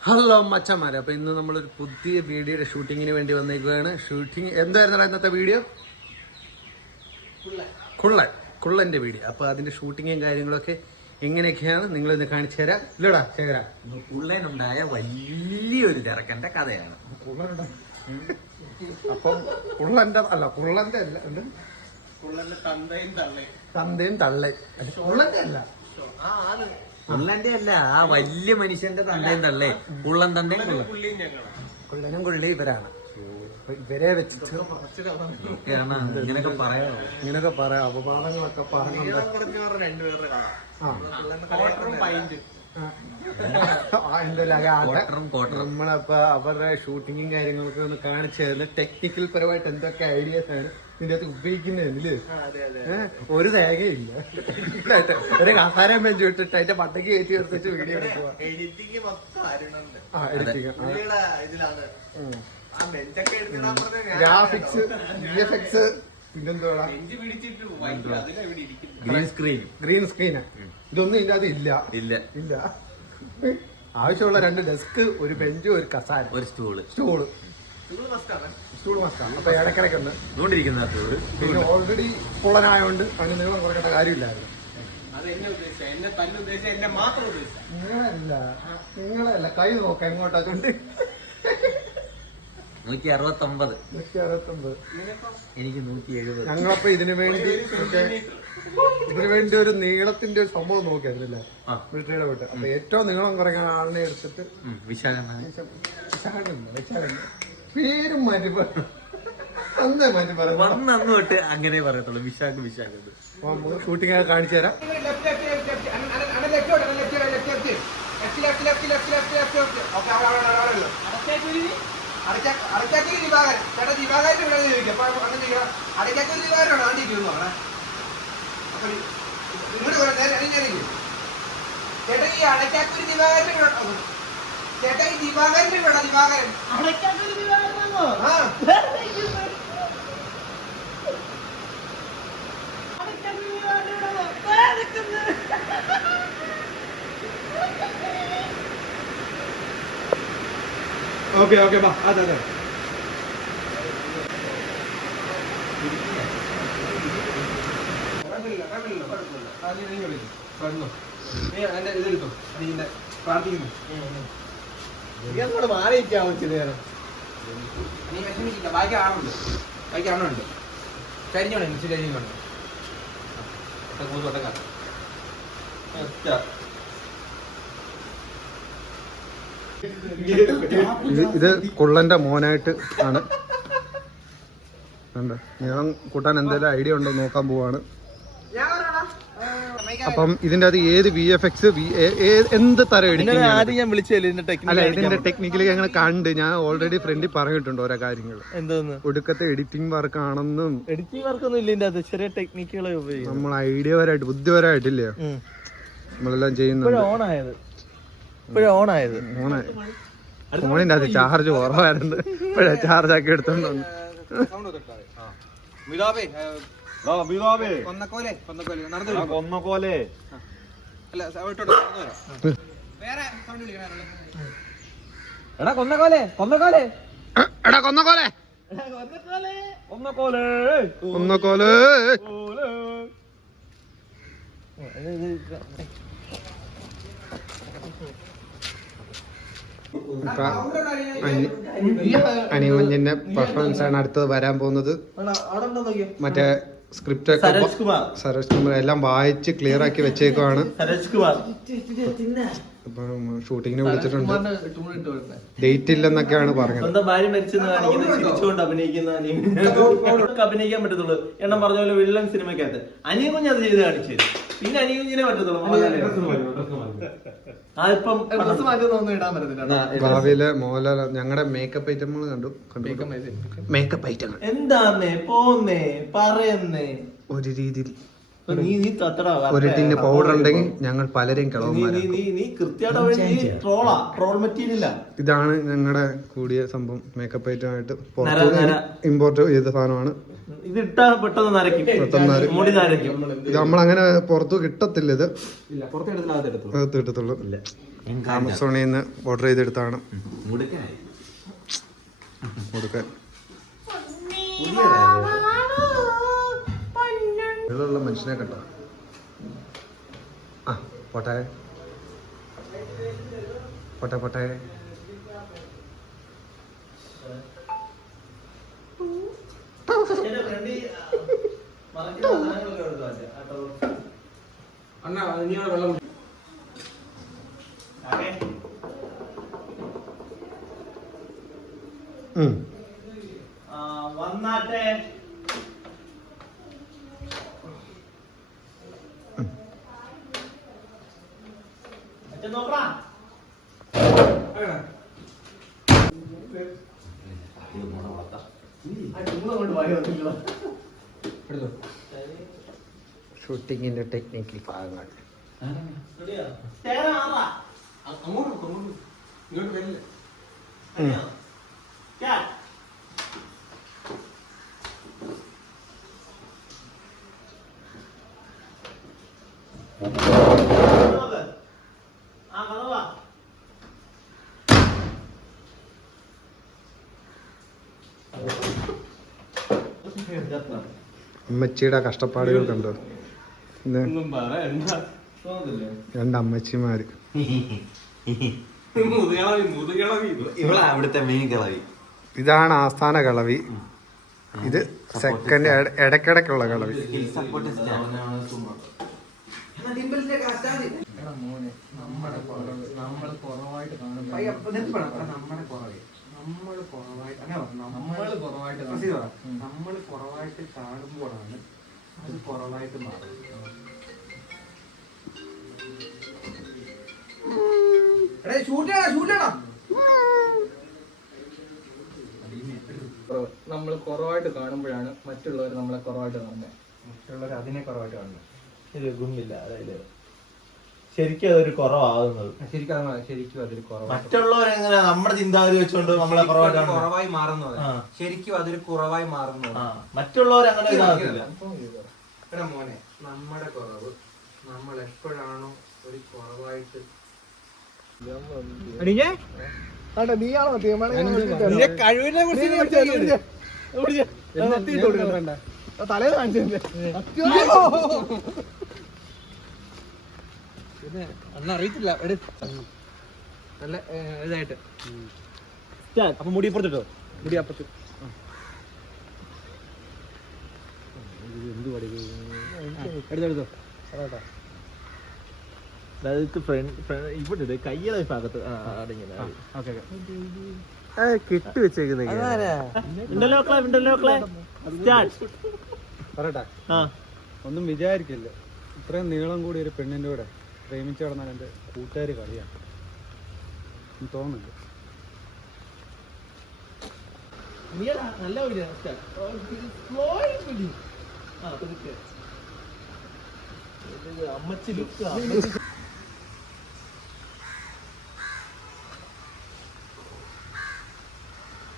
Hello മച്ചന്മാരെ അപ്പൊ ഇന്ന് നമ്മളൊരു പുതിയ വീഡിയോയുടെ ഷൂട്ടിങ്ങിന് വേണ്ടി വന്നേക്കുകയാണ് ഷൂട്ടിങ് എന്തായിരുന്നടാ ഇന്നത്തെ വീഡിയോ? കുള്ളൻ. കുള്ളന്റെ വീഡിയോ. അപ്പൊ അതിന്റെ ഷൂട്ടിങ്ങും കാര്യങ്ങളൊക്കെ എങ്ങനെയൊക്കെയാണ്? നിങ്ങൾ ഇന്ന് കാണിച്ചു തരാം. ഇല്ലടാ ചേരാ കുള്ളനുണ്ടായ വലിയൊരു തിരക്കന്റെ കഥയാണ്. കുള്ളനുണ്ടോ. അപ്പം കുള്ളന്റെ അല്ല കുള്ളന്റെ അല്ല കുള്ളന്റെ തന്തയും തള്ളയും. അല്ല, കുള്ളന്റെ അല്ല. ഉള്ളന്റെ അല്ല ആ വലിയ മനുഷ്യന്റെ തന്തയും തള്ളേ. ഉള്ളൻ തന്തയും കുള്ളൻ കൊള്ളി ഇവരാണ്. ഇവരെ വെച്ചിട്ട് ഇങ്ങനെയൊക്കെ പറയാമോ ഇങ്ങനെയൊക്കെ പറയാം. അപവാദങ്ങളൊക്കെ പറഞ്ഞുണ്ട് നമ്മളപ്പോ അവരുടെ ഷൂട്ടിങ്ങും കാര്യങ്ങളൊക്കെ ഒന്ന് കാണിച്ചു തരുന്ന ടെക്നിക്കൽ പരമായിട്ട് എന്തൊക്കെ ഐഡിയാസ് ആണ് ഇതിന്റെ അകത്ത് ഉപയോഗിക്കുന്നതിൽ ഏഹ് ഒരു തേകയില്ല ഒരു കസാരം ബെഞ്ച് വിട്ടിട്ട് അതിന്റെ പട്ടക്ക് കയറ്റി നിർത്തിച്ച് വീഡിയോ എടുക്കുക എഡിറ്റിംഗ് മൊത്തം അരുണുണ്ട് ആ എടുക്കുക ഗ്രാഫിക്സ് എഫ് പിന്നെന്തോടാ ഗ്രീൻ സ്ക്രീൻ ഗ്രീൻ സ്ക്രീന് ഇതൊന്നും ഇതിന്റെ അത് ഇല്ല. ഇല്ല. ഇല്ല. ആവശ്യമുള്ള രണ്ട് ഡെസ്ക് ഒരു ബെഞ്ച് ഒരു കസാര. ഒരു സ്റ്റൂൾ സ്റ്റൂൾ സ്റ്റൂൾ മസ്റ്റാണ് അപ്പൊ ഇടക്കിടക്കുണ്ട് ഇതുകൊണ്ടിരിക്കുന്ന സ്റ്റൂൾ പിന്നെ ഓൾറെഡി പുള്ളനായോണ്ട് അവന് നിങ്ങൾ കുറക്കേണ്ട കാര്യമില്ലായിരുന്നു. അത് എന്നെ ഉദ്ദേശിച്ച. എന്നെ തന്നെ ഉദ്ദേശിച്ച എന്നെ മാത്രം ഉദ്ദേശിച്ച. നിങ്ങളല്ല. നിങ്ങളല്ല. കൈ നോക്കാം എങ്ങോട്ടാ ചുണ്ട് നൂറ്റി അറുപത്തി ഒമ്പത് നൂറ്റി അറുപത്തൊമ്പത് എനിക്ക് നൂറ്റി എഴുപത് ഞങ്ങളപ്പോ ഇതിനു വേണ്ടി ഇതിനു വേണ്ടി ഒരു നീളത്തിന്റെ ഒരു സംഭവം നോക്കി അതിലല്ലേ? മിലിറ്ററിയുടെ വിട്ട് അപ്പൊ ഏറ്റവും നീളം കുറയ്ക്കാൻ ആളിനെ എടുത്തിട്ട് ഉം, വിശാഖ വിശാഖമില്ല, വിശാഖമില്ല. പേരും മാറ്റി പറഞ്ഞു അന്നേ മാറ്റി പറഞ്ഞു വന്ന് അന്ന് തൊട്ട് അങ്ങനെ പറയത്തുള്ളൂ. വിശാഖ് വിശാഖ്. ഷൂട്ടിംഗ് ഒക്കെ കാണിച്ചു തരാം. അടയ്ക്കാത്തൊരു ദിവാകരൻ. ചേട്ടാ ദിവാകരൻ ഇവിടെ ചോദിക്കും. അപ്പൊ അങ്ങനെ ചെയ്യാം അടയ്ക്കാത്തൊരു ദിവാകരനാണ്? ആദ്യം ഇരിക്കുന്നു അവിടെ അപ്പൊ ഇങ്ങോട്ട് വരാം നേരെ ഇറങ്ങി ചേട്ടാ ഈ അടയ്ക്കാത്തൊരു ദിവാകരൻ ഇവിടെ? ചേട്ടാ ഈ ദിവാകരൻ ഇവിടെ ദിവാകരൻ. ആ. ഓക്കെ ഓക്കെ ബാ അതെ അതെ കുഴപ്പമില്ല, കുഴപ്പമില്ല, കുഴപ്പമില്ല. അത് നീ വിളിക്ക്. വന്നോ. ഇത് കുള്ളന്റെ മോനായിട്ട് ആണ്. കണ്ടോ? നീളം കൂട്ടാൻ എന്തെങ്കിലും ഐഡിയ ഉണ്ടോ? നോക്കാൻ പോവാണ്? അപ്പം ഇതിന്റെ അത് ഏത് വി എഫ് എക്സ് എന്ത് തരം അല്ല ഇതിന്റെ ടെക്നിക്കലി ഞങ്ങൾ കണ്ട് ഞാൻ ഓൾറെഡി ഫ്രണ്ടിൽ പറഞ്ഞിട്ടുണ്ട് ഓരോ കാര്യങ്ങൾ ഒടുക്കത്തെ എഡിറ്റിംഗ് വർക്ക് ആണെന്നും. എഡിറ്റിംഗ് വർക്ക് ഒന്നും ഇല്ല ചെറിയ ടെക്നിക്കുകളെ നമ്മൾ ഐഡിയ വരായിട്ട് ബുദ്ധിപരമായിട്ടില്ലേ നമ്മളെല്ലാം ചെയ്യുന്നുണ്ട്. ഇപ്പോഴാണ് ഓൺ ആയത് ഫോണിന്റെ അത് ചാർജ് കുറവായിരുന്നു. ഇപ്പഴാ ചാർജ് ആക്കി എടുത്തോണ്ട് കൊന്നക്കോലെ എടാ കൊന്നക്കോലെ കൊന്നക്കോലെ. എടാ കൊന്നക്കോലെ. കൊന്നക്കോലെ. കൊന്നക്കോലെ. അനിമഞ്ഞിന്റെ പെർഫോമൻസ് ആണ് അടുത്തത് വരാൻ പോകുന്നത്. മറ്റേ സ്ക്രിപ്റ്റ് ഒക്കെ സരോജ് കുമാർ. എല്ലാം വായിച്ച് ക്ലിയർ ആക്കി വെച്ചേക്കുവാണ്. സരോജ് കുമാർ. അപ്പം ഷൂട്ടിങ്ങിന് വിളിച്ചിട്ടുണ്ട്. ഡേറ്റ് ഇല്ലെന്നൊക്കെയാണ് പറഞ്ഞത്. സ്വന്തം ഭാര്യ മരിച്ചെന്ന് കാണിക്കുന്ന ചിരിച്ചുകൊണ്ട് അഭിനയിക്കുന്ന അനിയൻ. അഭിനയിക്കാൻ പറ്റത്തുള്ളൂ. എണ്ണം പറഞ്ഞ പോലെ വില്ലൻ സിനിമക്കകത്ത് അനിയൻ കുഞ്ഞ് അത് ചെയ്ത് കാണിച്ചു. പിന്നെ പറ്റത്തുള്ളൂ അതിപ്പം ഭാവിയിലെ മോഹൻലാൽ ഞങ്ങളുടെ മേക്കപ്പ് ഐറ്റങ്ങൾ കണ്ടു? കണ്ടു. മേക്കപ്പ് ഐറ്റങ്ങൾ എന്താന്നേ? പോന്നേ പറയുന്നേ. ഒരു രീതിയിൽ. ഒരു ടിന്ന് പൗഡർ ഉണ്ടെങ്കിൽ ഞങ്ങൾ പലരെയും നീ നീ നീ നീ കൃത്യമായിട്ട് ട്രോളാ ട്രോൾ മെറ്റീരിയലാ ഇതാണ് ഞങ്ങളുടെ കൂടിയ സംഭവം. മേക്കപ്പ് ഐറ്റം ആയിട്ട് ഇമ്പോർട്ട് ചെയ്ത സാധനമാണ്. ഇത് ഇട്ടാ പെട്ടെന്ന് നരയ്ക്കും. പെട്ടെന്ന് നരയ്ക്കും. മുടി നരയ്ക്കും. ഇത് നമ്മളങ്ങനെ പുറത്തു കിട്ടത്തില്ല ഇത്. ഇല്ല പുറത്തെടുത്തില്ല അകത്ത് കിട്ടത്തുള്ളൂ. ആമസോണിൽ നിന്ന് ഓർഡർ ചെയ്തെടുത്താണ്. കൊടുക്കാൻ മനുഷ്യനെ കണ്ടോ? ആ പോട്ടെ. പോട്ടെ പോട്ടെ. അണ്ണാ നീ വെള്ളം ഷൂട്ടിങ്ങിന്റെ ടെക്നിക്കൽ ഭാഗങ്ങൾ Thank തേരാ അമ്മച്ചിയുടെ കഷ്ടപ്പാടുകൾ കണ്ടോ? രണ്ട് അമ്മച്ചിമാര് ഇതാണ് ആസ്ഥാന കളവി. ഇത് സെക്കൻഡ് ഇടക്കിടക്കുള്ള കളവി. നമ്മുടെ സപ്പോർട്ട് നമ്മൾ കുറവായിട്ട് കാണുന്നത് നമ്മുടെ കുറവ്. നമ്മൾ കുറവായിട്ട് അങ്ങനെ പറഞ്ഞു? നമ്മൾ കുറവായിട്ട് നമ്മൾ കുറവായിട്ട് കാണുമ്പോഴാണ് അത് കുറവായിട്ട് മാറുന്നത്. നമ്മൾ കുറവായിട്ട് കാണുമ്പോഴാണ് മറ്റുള്ളവർ നമ്മളെ കുറവായിട്ട് കാണുന്നത് മറ്റുള്ളവർ അതിനെ കുറവായിട്ട് കാണുന്നത് ഇത് ഗുമ്മില്ല അതായത് ശരിക്കും അതൊരു കുറവാകുന്നത്. ശരിക്കും ശരിക്കും അതൊരു കുറവായിട്ട് മറ്റുള്ളവരെങ്ങനെ നമ്മുടെ ചിന്താഗതി വെച്ചുകൊണ്ട് നമ്മളെ കുറവായിട്ടാണ്? കുറവായി മാറുന്നത്. ആ. ശരിക്കും അതൊരു കുറവായി മാറുന്നത്. ആ മറ്റുള്ളവരങ്ങനെ ഇതാകത്തില്ല. എടാ മോനെ നമ്മുടെ കുറവ് നമ്മൾ എപ്പോഴാണോ ഒരു കുറവായിട്ട് കഴിവിനെ പിന്നെ അന്ന് അറിയത്തില്ല. എട്. നല്ല ഇതായിട്ട്. അപ്പൊ മുടി അപ്പുറത്തിട്ടോ? മുടി ഇവിടെ ഭാഗത്ത് കിട്ടി വെച്ചേക്കുന്ന. ആ. ഒന്നും വിചാരിക്കില്ല. ഇത്രയും നീളം കൂടി ഒരു പെണ്ണിന്റെ കൂടെ. പ്രേമിച്ചു കിടന്നാൽ എന്റെ കൂട്ടുകാർ കളിയാണ്. എനിക്ക് തോന്നുന്നുണ്ട്. നല്ല അമ്മച്ചി ലുക്ക്.